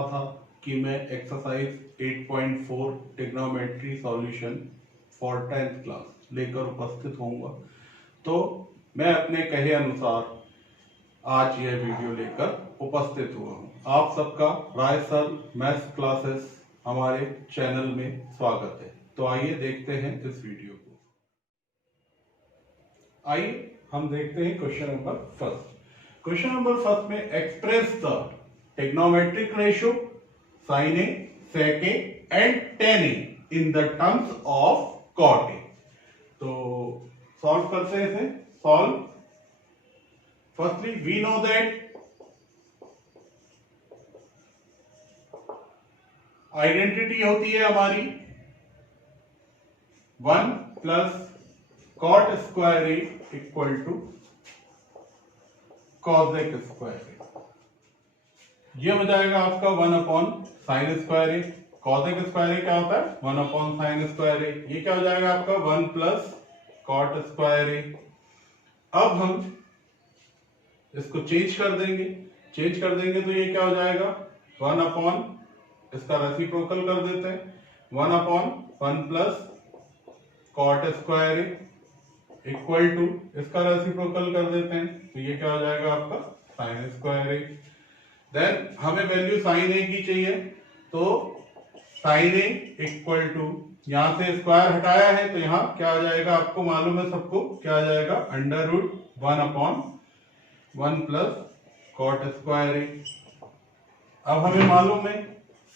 कहा था कि मैं exercise 8.4 trigonometry solution for 10th class लेकर उपस्थित होऊंगा। तो मैं अपने कहे अनुसार आज यह वीडियो लेकर उपस्थित हुआ हूं। आप सबका राय सर मैथ्स क्लासेस हमारे चैनल में स्वागत है। तो आइए देखते हैं इस वीडियो को। आइए हम देखते हैं question number first. Question number first में express the trigonometric ratio sin A, sec A and tan A in the terms of cot A। तो सॉल्व करते हैं इसे। Solve firstly we know that identity होती है हमारी 1 plus cot square A equal to cosec square A. ये हो जाएगा आपका 1 upon sine square A. Cosec square A क्या होता है? 1 अपॉन साइन स्क्वायर ए। ये क्या हो जाएगा आपका 1 प्लस कॉट स्क्वायर ए। अब हम इसको चेंज कर देंगे। चेंज कर देंगे तो ये क्या हो जाएगा 1 अपॉन, इसका रेसिप्रोकल कर देते हैं, 1 upon 1 plus cot square A equal to, इसका रेसिप्रोकल कर देते हैं तो ये क्या हो जाएगा आपका साइन स्क्वायर ए। देन हमें वैल्यू साइन ए की चाहिए तो साइन ए इक्वल टू, यहां से स्क्वायर हटाया है तो यहां क्या आ जाएगा आपको मालूम है सबको, क्या आ जाएगा under root 1 upon 1 plus cot square A. अब हमें मालूम है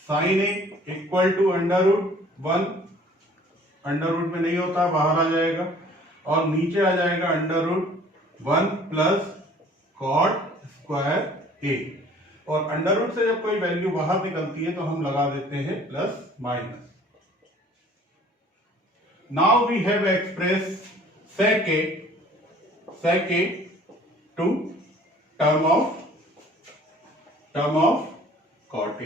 sine A equal to under root 1, under root में नहीं होता बाहर आ जाएगा, और नीचे आ जाएगा under root 1 plus cot square A. और अंडर रूट से जब कोई वैल्यू बाहर निकलती है तो हम लगा देते हैं plus minus. Now we have express sec a to term of cot a।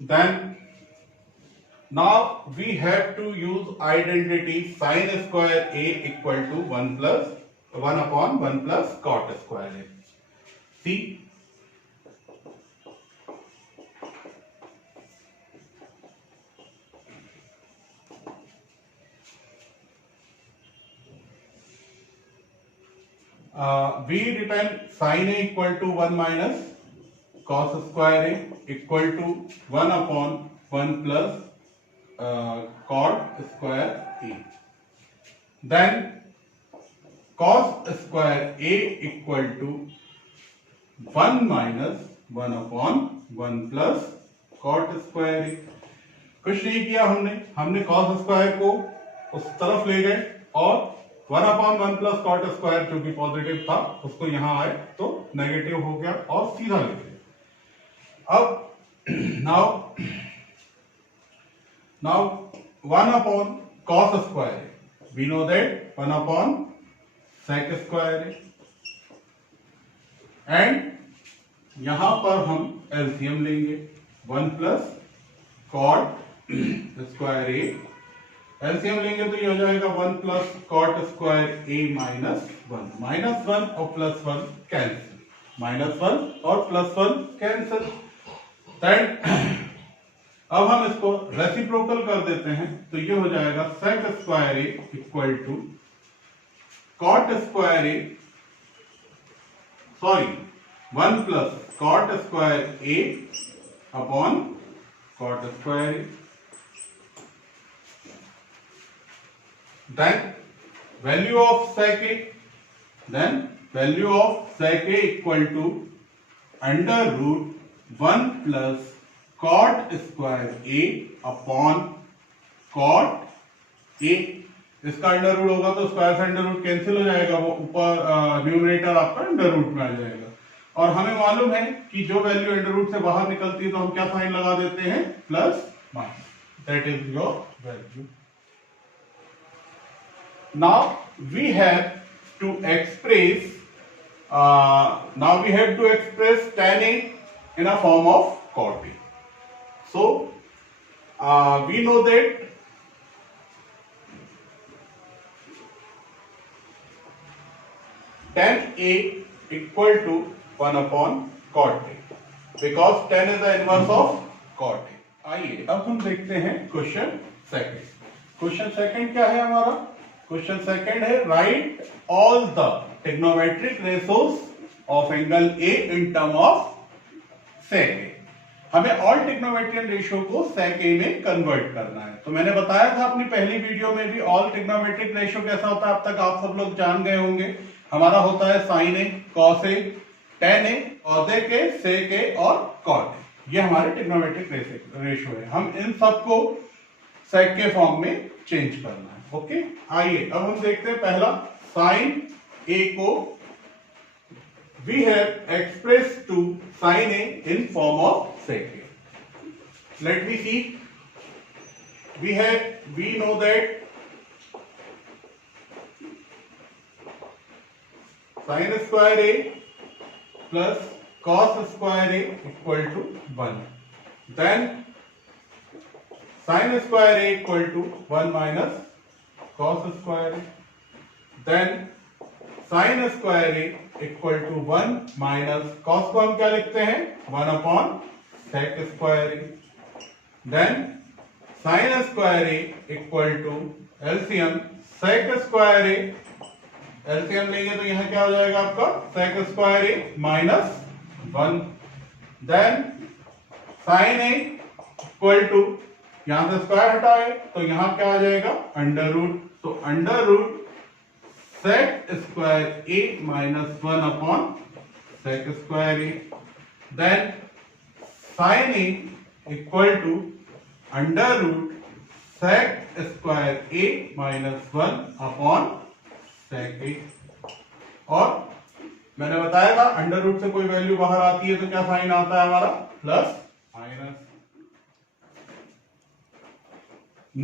Then now we have to use identity sin square a equal to 1 upon 1 plus cot square a। See, we written sin a equal to 1 minus cos square a equal to 1 upon 1 plus cot square a। Then cos square a equal to 1 minus 1 upon 1 plus cot square a। कुछ नहीं किया हमने cos square को उस तरफ ले गए और 1 अपॉन 1 प्लस कॉट स्क्वायर जो कि पॉजिटिव था उसको यहां आए तो नेगेटिव हो गया और सीधा ले गए। अब now 1 upon cos square, we know that 1 upon sec square, and यहां पर हम एलसीएम लेंगे 1 plus cot square A. LCM लेंगे तो ये हो जाएगा 1 plus cot square A minus 1, minus 1 और प्लस 1 कैंसिल, माइनस 1 और प्लस 1 कैंसिल। अब हम इसको रेसिप्रोकल कर देते हैं तो ये हो जाएगा sec square A equal to cot square A, sorry 1 plus cot square A upon cot square A. Then value of sec A, then value of sec A equal to under root 1 plus cot square A upon cot A. इसका under root होगा तो square से under root cancel हो जाएगा, वो ऊपर numerator आपका under root में आ जाएगा। और हमें मालूम है कि जो वैल्यू अंडर रूट से बाहर निकलती है तो हम क्या साइन लगा देते हैं plus minus, that is your value. Now we have to express tan A in a form of cot A। So we know that tan A equal to 1 upon cot A, because tan is the inverse of cot A। आइए अब हम देखते हैं question second. Question second क्या है हमारा? Question second है right all the trigonometric ratios of angle A in term of sec A। हमें ऑल ट्रिग्नोमेट्रियन रेशियो को sec A में कन्वर्ट करना है। तो मैंने बताया था अपनी पहली वीडियो में भी ऑल ट्रिग्नोमेट्रिक रेशियो कैसा होता है, अब तक आप सब लोग जान गए होंगे। हमारा होता है sin A, cos A, tan A, cosec A, sec A और cot A। ये हमारे ट्रिग्नोमेट्रिक रेशियो है। हम इन सबको sec के फॉर्म में चेंज करना है। ओके, आइए अब हम देखते हैं पहला sin A को we have expressed to sin A in form of sec A. Let me see. We know that sin square A plus cos square A equal to 1. Then sin square A equal to 1 minus cos square A. Then sin square A equal to 1 minus cos को हम क्या लिखते हैं 1 upon sec square A. Then sine square A equal to LCM sec square A, LCM लेंगे तो यहां क्या हो जाएगा आपका sec square A minus 1। Then sine A equal to, यहां से स्क्वायर हटाए तो यहां क्या आ जाएगा अंडर रूट, तो under root sec square A minus 1 upon sec square A. Then sin A equal to under root sec square A minus 1 upon sec A। और मैंने बताया था अंडर रूट से कोई वैल्यू बाहर आती है तो क्या साइन आता है हमारा plus minus.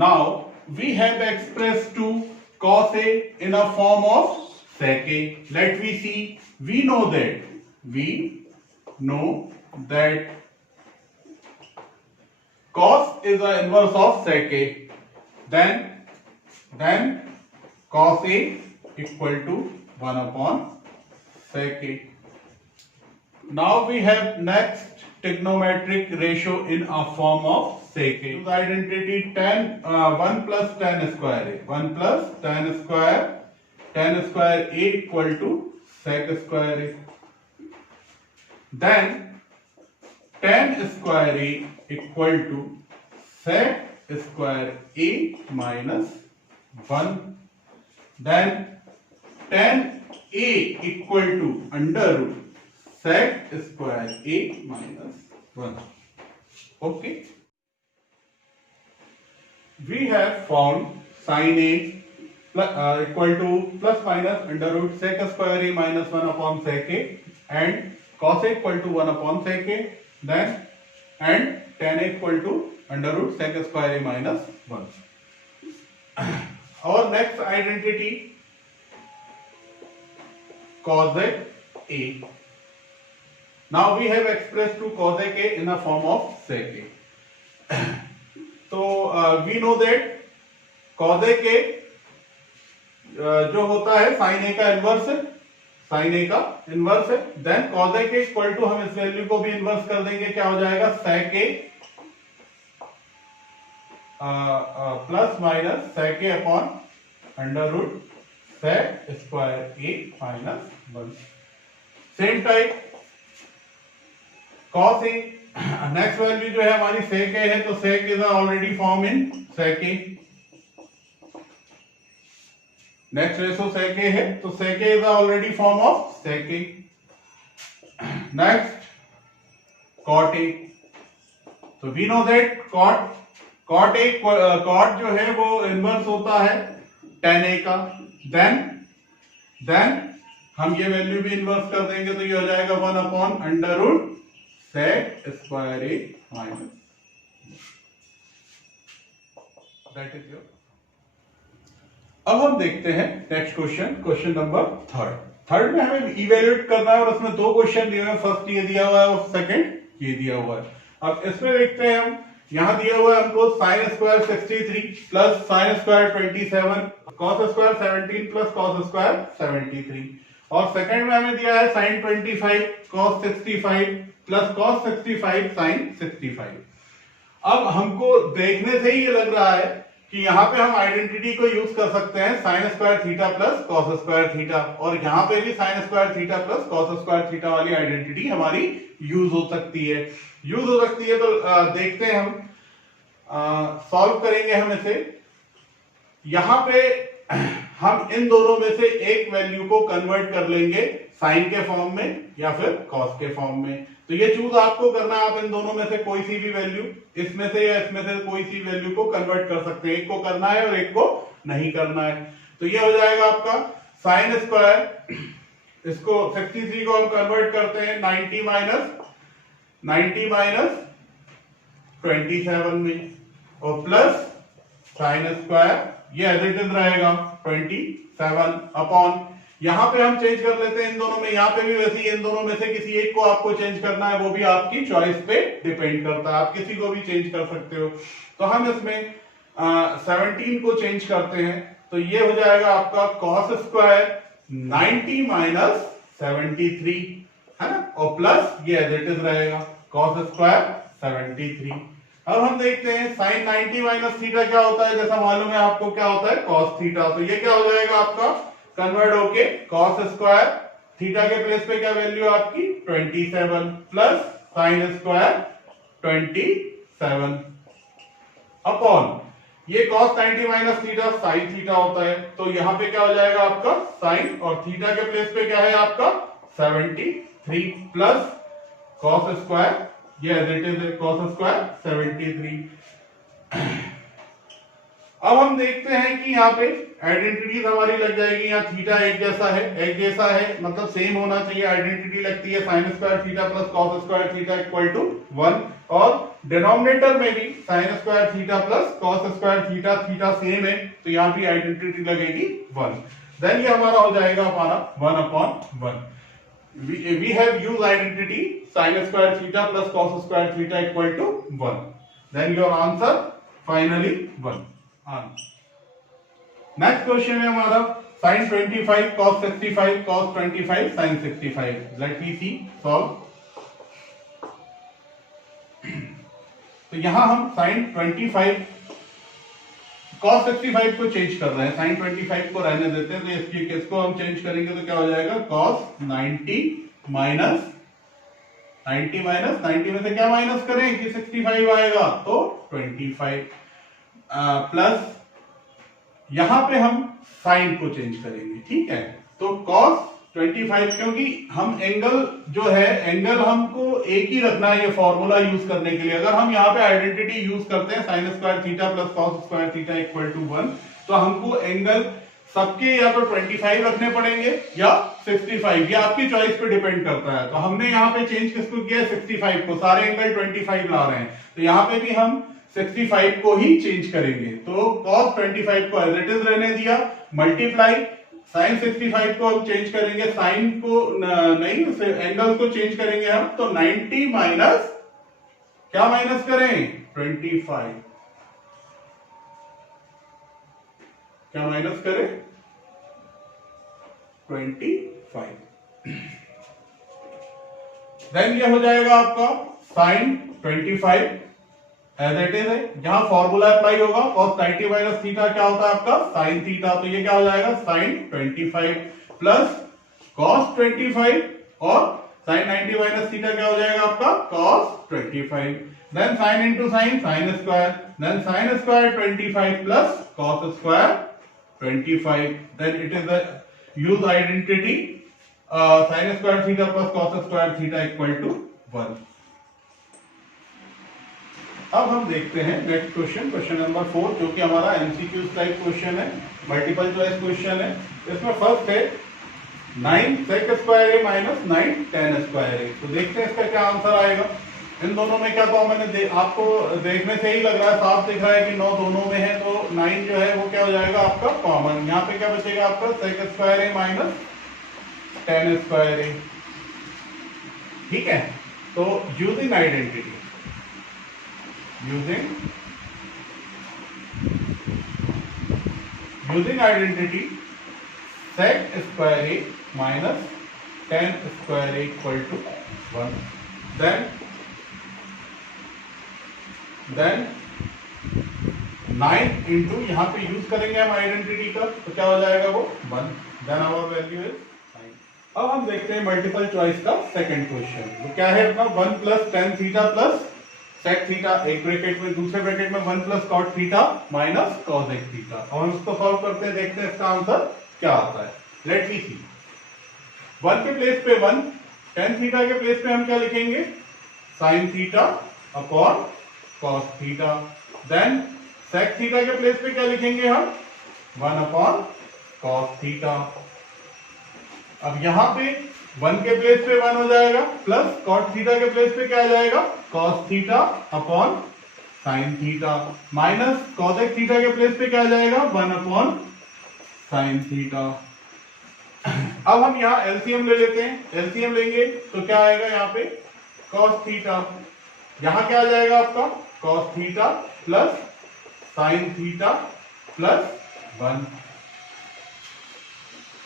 Now we have express to cos A in a form of sec A. Let me see. We know that cos is the inverse of sec A. Then cos A equal to 1 upon sec A. Now we have next trigonometric ratio in a form of sec A. Use identity 1 plus tan square A. 1 plus tan square A equal to sec square A. Then tan square A equal to sec square A minus 1. Then tan A equal to under root sec square A minus 1. Okay. We have found sin A equal to plus minus under root sec square A minus 1 upon sec A and cos A equal to 1 upon sec A, then and tan A equal to under root sec square A minus 1. Our next identity cosec A. Now we have expressed to cosec A in the form of sec A. तो we know that cosec A जो होता है sin A का inverse है, sin A का inverse है। Then cosec A equal to हम इस वैल्यू को भी इनवर्स कर देंगे, क्या हो जाएगा sec A plus minus sec A upon under root sec square A minus 1। Same type cos A, next value जो है हमारी sec A है, तो sec is already form in sec A। Next ratio sec A है, तो sec A is already form of sec A। Next cot A, तो we know that cot जो है वो इनवर्स होता है tan A का। देन हम ये वैल्यू भी इनवर्स कर देंगे तो ये हो जाएगा 1 upon under root sec square A minus, that is your. अब हम देखते हैं next question, question number third में हमें इवेल्युएट करना है और उसमें दो क्वेश्चन दिए हुए हैं, फर्स्ट ये दिया हुआ है और सेकंड ये दिया हुआ है। अब इसमें देखते हैं हम, यहां दिया हुआ है हमको sine square 63 plus sine square 27, cos square 17 plus cos square 73। और सेकंड में हमें दिया है sin 25 cos 65 plus cos 65 sin 65। अब हमको देखने से ही ये लग रहा है कि यहाँ पे हम आइडेंटिटी को यूज कर सकते हैं sin square theta plus cos square theta, और यहाँ पे भी sin square theta plus cos square theta वाली आइडेंटिटी हमारी यूज हो सकती है। तो देखते हैं हम सॉल्व करेंगे हम इसे। यहाँ पे हम इन दोनों में से एक वैल्यू को कन्वर्ट कर लेंगे साइन के फॉर्म में या फिर कॉस के फॉर्म में। तो ये चूज आपको करना है, आप इन दोनों में से कोई सी भी वैल्यू, इसमें से या इसमें से कोई सी वैल्यू को कन्वर्ट कर सकते हैं। एक को करना है और एक को नहीं करना है। तो ये हो जाएगा आपका साइन स्क्वायर, इसको 63 को हम कन्वर्ट करते हैं 90 माइनस 27 में, और प्लस साइन स्क्वायर ये एज इट इज रहेगा 27 अपॉन, यहां पे हम चेंज कर लेते हैं इन दोनों में, यहां पे भी वैसे ही इन दोनों में से किसी एक को आपको चेंज करना है, वो भी आपकी चॉइस पे डिपेंड करता है, आप किसी को भी चेंज कर सकते हो। तो हम इसमें 17 को चेंज करते हैं, तो ये हो जाएगा आपका cos स्क्वायर 90 माइनस 73, है ना, और प्लस ये एज इट इज रहेगा cos स्क्वायर 73। अब हम देखते हैं साइन 90 माइनस थीटा क्या होता है, जैसा मालूम है आपको क्या होता है cos थीटा। तो ये क्या हो जाएगा आपका कन्वर्ट होके cos स्क्वायर थीटा के प्लेस पे क्या वैल्यू है आपकी 27 प्लस साइन स्क्वायर 27 अपॉन ये cos 90 minus theta sine theta होता है। तो यहां पे क्या हो जाएगा आपका साइन, और थीटा के प्लेस पे क्या है आपका 73 प्लस cos स्क्वायर, ये as it is cos square 73। अब हम देखते हैं कि यहाँ पे आइडेंटिटीज हमारी लग जाएगी, यहाँ थीटा एक जैसा है मतलब सेम होना चाहिए, आइडेंटिटी लगती है sine square theta plus cos square theta equal to 1, और डिनोमिनेटर में भी sine square theta plus cos square theta same है, तो यहाँ भी आइडेंटिटी लगेगी 1। देन ये हमारा हो जाएगा हमारा 1/1। We have used identity sin square theta plus cos square theta equal to 1. Then your answer finally 1. Next question है हमारा sin 25 cos 65 cos 25 sin 65. Let me see solve. तो यहां हम sin 25 cos 65 को चेंज कर रहे हैं, sin 25 को रहने देते हैं, तो इसको हम चेंज करेंगे तो क्या हो जाएगा cos 90 माइनस 90 में से क्या माइनस करें कि 65 आएगा, तो 25 प्लस यहां पे हम साइन को चेंज करेंगे, ठीक है। तो cos 25, क्योंकि हम एंगल जो है, एंगल हमको एक ही रखना है ये फॉर्मूला यूज करने के लिए। अगर हम यहाँ पे आइडेंटिटी यूज करते हैं sine square theta plus cos square theta equal to 1, तो हमको एंगल सबके या तो 25 रखने पड़ेंगे या 65, ये आपकी चॉइस पे डिपेंड करता है। तो हमने यहाँ पे चेंज किसको किया है 65 को, सारे एंगल 25 ला रहे हैं, तो यहाँ पे भी हम 65 को ही चेंज करेंगे। तो cos 25 को एज इट इज रहने दिया, मल्टीप्लाई साइन 65 को हम चेंज करेंगे, साइन को नहीं, एंगल को चेंज करेंगे हम, तो 90 माइनस क्या माइनस करें 25, क्या माइनस करें 25। देन ये हो जाएगा आपका साइन 25 एज इट इज है, जहां फॉर्मूला अप्लाई होगा cos 90 माइनस थीटा क्या होता है आपका साइन थीटा, तो ये क्या हो जाएगा साइन 25 प्लस cos 25 और साइन 90 माइनस थीटा क्या हो जाएगा आपका cos 25, then sine into sine sine square, then sine square 25 plus cos square 25, then it is the use identity sine square theta plus cos square theta equal to 1। अब हम देखते हैं next question number 4, जो कि हमारा MCQ type question है, multiple choice question है। इसमें फर्स्ट है 9 sec square A minus 9 tan square ए। तो देखते हैं इसका क्या आंसर आएगा। इन दोनों में क्या कॉमन है, आपको देखने से ही लग रहा है, साफ दिख रहा है कि 9 दोनों में है, तो 9 जो है वो क्या हो जाएगा आपका कॉमन। यहाँ पे क्या बचेगा आपका sec square A minus tan square A, ठीक है। तो using identity, using identity sec square a minus tan square A equal to 1। Then 9 into यहाँ पे यूज करेंगे हम आइडेंटिटी का, तो क्या हो जाएगा वो 1। Then our value is 9। अब हम देखते हैं मल्टीपल चॉइस का सेकंड क्वेश्चन। तो क्या है अपना 1 plus tan theta plus sec theta, एक ब्रैकेट में, दूसरे ब्रैकेट में 1 plus cot theta minus cosec theta. और हम इसको सॉल्व करते हैं, देखते हैं इसका आंसर क्या आता है। लेट मी सी। 1 के प्लेस पे 1, टेन थीटा के प्लेस पे हम क्या लिखेंगे, sine theta upon cos theta. Then sec theta के प्लेस पे क्या लिखेंगे हम, 1 अपॉन कॉस थीटा। अब यहां पे 1 के प्लेस पे 1 हो जाएगा, प्लस कॉट थीटा के प्लेस पे क्या आ जाएगा, cos theta upon sine theta, minus cosec theta के प्लेस पे क्या आ जाएगा, 1 अपॉन साइन थीटा। अब हम यहाँ एलसीएम ले लेते हैं। एलसीएम लेंगे तो क्या आएगा यहाँ पे, कॉस थीटा, यहां क्या आ जाएगा आपका, cos theta plus sine theta plus 1।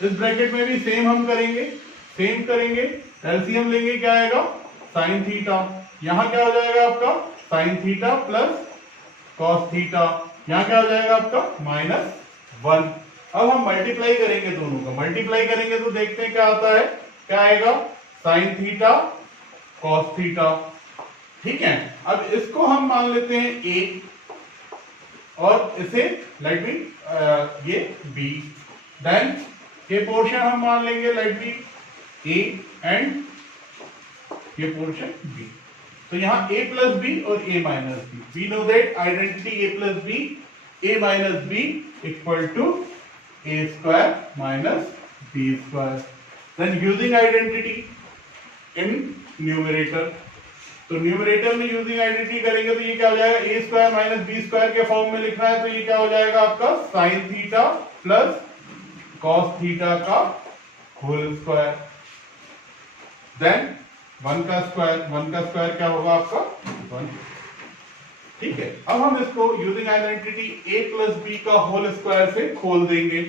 इस ब्रैकेट में भी सेम हम करेंगे, सेम करेंगे, एलसीएम लेंगे, क्या आएगा, साइन थीटा, यहां क्या हो जाएगा आपका, sine theta plus cos theta, यहां क्या हो जाएगा आपका माइनस 1। अब हम मल्टीप्लाई करेंगे दोनों का, मल्टीप्लाई करेंगे तो देखते हैं क्या आता है, क्या आएगा, साइन थीटा कॉस थीटा। ठीक है, अब इसको हम मान लेते हैं ए और इसे लेट मी ये बी। देन ये पोर्शन हम मान लेंगे लेट बी ए एंड ये पोर्शन बी। तो यहां a प्लस बी और a minus B, we know that identity a plus B a minus B equal to a square minus b square. Then using identity in numerator, तो numerator में using identity करेंगे तो ये क्या हो जाएगा, a square minus b square के form में लिखना है, तो ये क्या हो जाएगा आपका sine theta plus cos theta का होल स्क्वायर। देन 1 का स्क्वायर क्या होगा आपका 1। ठीक है, अब हम इसको using identity a plus b का होल स्क्वायर से खोल देंगे,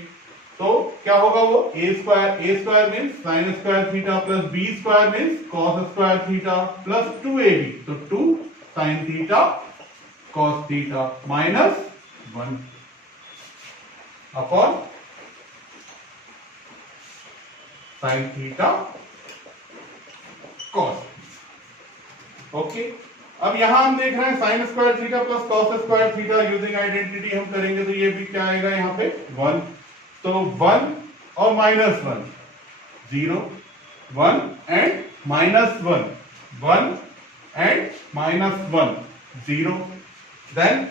तो क्या होगा वो a square means sine square theta plus b square means cos square theta plus 2ab, तो 2 sine theta cos theta minus 1 upon sine theta cos. Okay, अब यहां हम देख रहे हैं sine square theta plus cos square theta, using identity हम करेंगे तो ये भी क्या आएगा यहाँ पे 1, तो 1 और minus 1 0, 1 and minus 1, 1 and minus 1 0। Then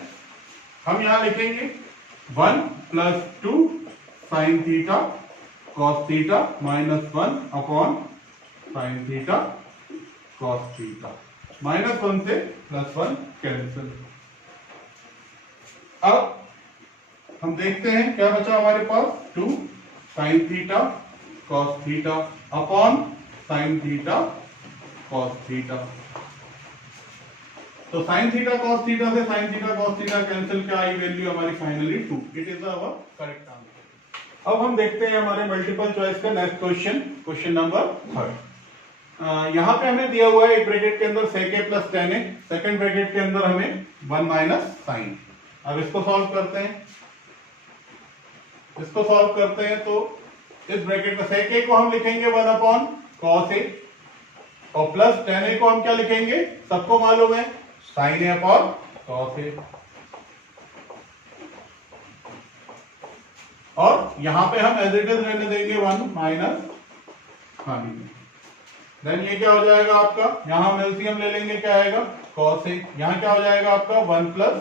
हम यहां लिखेंगे 1 plus 2 sine theta cos theta minus 1 upon sine theta cos theta, minus 1 से प्लस 1 कैंसिल। अब हम देखते हैं क्या बचा हमारे पास, 2 sine theta cos theta upon sine theta cos theta. तो साइन थीटा कॉस थीटा से sign theta cos theta cancel, क्या आई वैल्यू हमारी finally 2। It is our correct answer. अब हम देखते हैं हमारे मल्टीपल चॉइस का नेक्स्ट क्वेश्चन, क्वेश्चन नंबर 3। यहां पे हमें दिया हुआ है एक ब्रैकेट के अंदर sec a plus tan a, second bracket के अंदर हमें 1 माइनस साइन। अब इसको सॉल्व करते हैं, इसको सॉल्व करते हैं तो इस ब्रैकेट में sec a को हम लिखेंगे 1 अपॉन cos a और प्लस tan a को हम क्या लिखेंगे, सबको मालूम है sin a upon cos a। और यहां पे हम एज इट इज रहने देंगे 1 माइनस साइन। देन ये क्या हो जाएगा आपका, यहां हम एलसीएम ले लेंगे, क्या आएगा cos a, यहां क्या हो जाएगा आपका 1 plus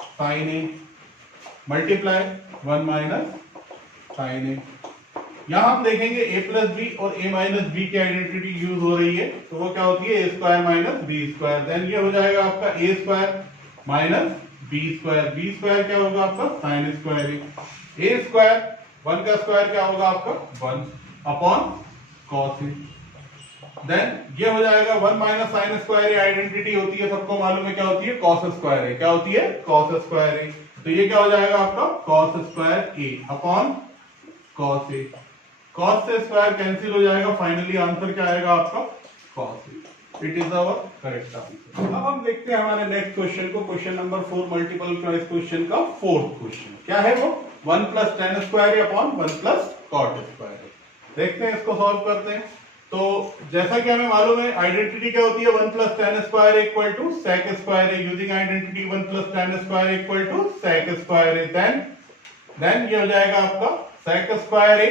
sine a multiply 1 minus sine a। यहां हम देखेंगे a प्लस बी और a माइनस बी की आइडेंटिटी यूज हो रही है, तो वो क्या होती है a square minus b square. Then ये हो जाएगा आपका a square minus b square क्या होगा आपका साइन स्क्वायर a स्क्वायर 1 का स्क्वायर क्या होगा आपका 1 अपॉन कॉस a। देन ये हो जाएगा 1 माइनस साइन स्क्वायर, आइडेंटिटी होती है सबको मालूम है क्या होती है कॉस स्क्वायर a, क्या होती है कॉस स्क्वायर a। तो ये क्या हो जाएगा आपका cos square a upon cos a। Cos से स्क्वायर कैंसिल हो जाएगा, फाइनली आंसर क्या आएगा आपका cos. It is our correct answer. अब हम देखते हैं हमारे नेक्स्ट क्वेश्चन को, question number 4, multiple choice question का फोर्थ क्वेश्चन। क्या है वो? 1 plus tan square upon 1 plus cot square. देखते हैं इसको सॉल्व करते हैं। तो जैसा कि हमें मालूम है आइडेंटिटी क्या होती है, 1 plus tan square equal to sec square है। Using identity 1 plus tan square equal to sec square है। देन ये हो जाएगा आपका सेक स्क्वायर है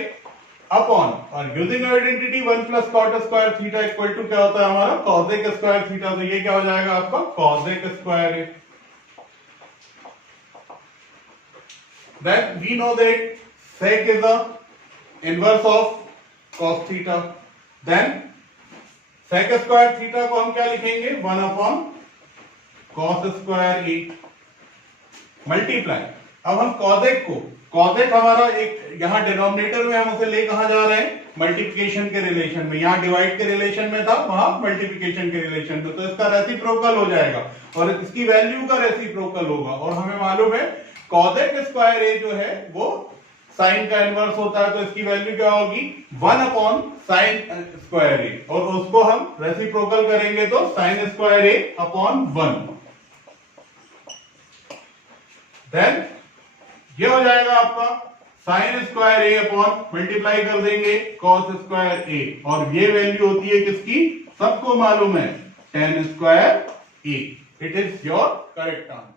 अपॉन, और using identity 1 plus cot square theta equal to क्या होता है हमारा कॉसेक स्क्वायर थीटा। तो ये क्या हो जाएगा आपका कॉसेक स्क्वायर है। Then we know that sec is the inverse of cos theta. Then sec square theta को हम क्या लिखेंगे 1 अपॉन cos स्क्वायर ए मल्टीप्लाई। अब हम कॉसेक को, कॉसेक हमारा एक यहाँ डिनोमिनेटर में हम उसे ले कहां जा रहे हैं मल्टीप्लिकेशन के रिलेशन में। यहाँ डिवाइड के रिलेशन में था, वहां मल्टीप्लिकेशन के रिलेशन में, तो इसका रेसिप्रोकल हो जाएगा और इसकी वैल्यू का रेसिप्रोकल होगा। और हमें मालूम है कॉसेक स्क्वायर ए जो है वो साइन का इनवर्स होता है, तो इसकी वैल्यू क्या होगी 1 अपॉन साइन स्क्वायर ए, और उसको हम रेसिप्रोकल करेंगे तो sign square A upon 1। Then ये हो जाएगा आपका sine square A upon multiply कर देंगे कॉस स्क्वायर ए, और ये वैल्यू होती है किसकी, सबको मालूम है tan square A. It is your correct answer.